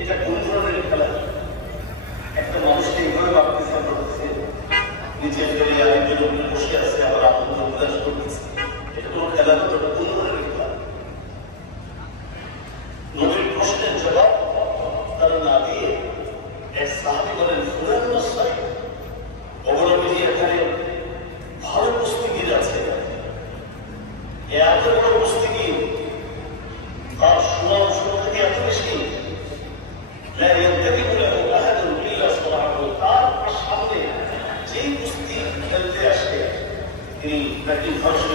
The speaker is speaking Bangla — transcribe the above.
এটা কোন ধরনের খেলা? একটা মানুষকে এইভাবে ভাবতেছে হচ্ছে নিচে ফেলে আরেকজন ওখানে বসে আছে, আবার আপনার উল্লাস করতেছে। এটা কোনো খেলা না, ওটা কোন ধরনের খেলা? নবীর প্রশ্নের জবাব তারা না দিয়ে এক সাহাবী বলেন, ফুরান নসাই অবনবীজি এখানে ভালো কুস্তিগির আছে, এত বড় কুস্তিগির, তার সুনাম শুরু থেকে এত বেশি, তার সামনে যেই কুস্তি খেলতে আসে তিনি নাকি ধর্ষণ